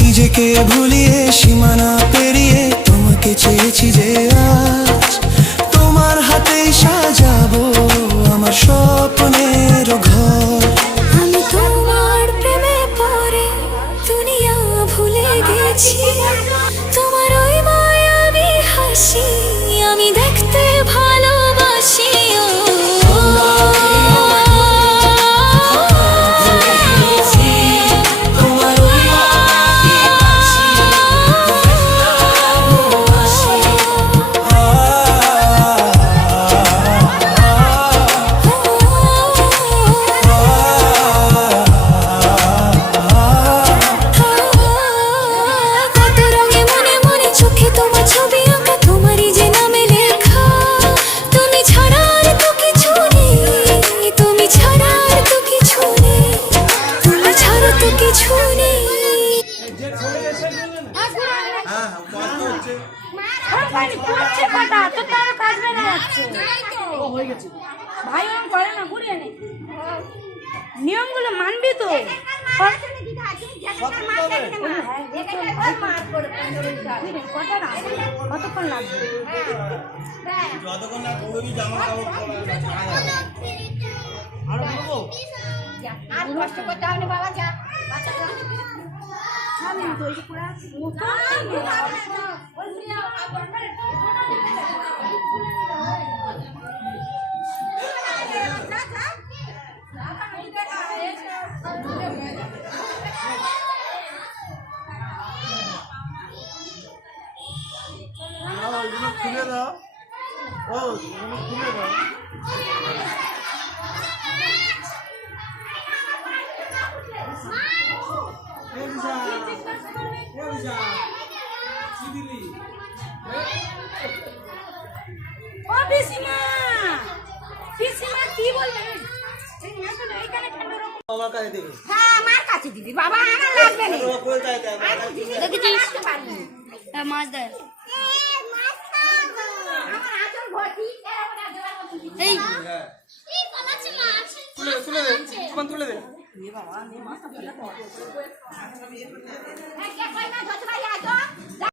নিজেকে ভুলিয়ে সীমানা পেরিয়ে তোমাকে চেয়েছি যে আজ তোমার হাতেই সাজাবো আমার স্বপ্নের ঘর। আমি তোমার প্রেমে পড়ে দুনিয়া ভুলে গেছি, তোমার ওই মায়াবী হাসি আমি দেখতে ভালোবাসি। নিয়মগুলো মানবি তো? কতক্ষণ লাগবে? আর কষ্ট করতে হবে না বাবা, যা খুলে দাও, ও খুলে দাও। ও পিসিমা, পিসিমা কি বলবেন? আমার কাছে দেবে। হ্যাঁ আমার কাছে দিদি বাবা, আমার লাগবে না। মাছ দেয় এই তুলে দে, তুলে দে। বাবা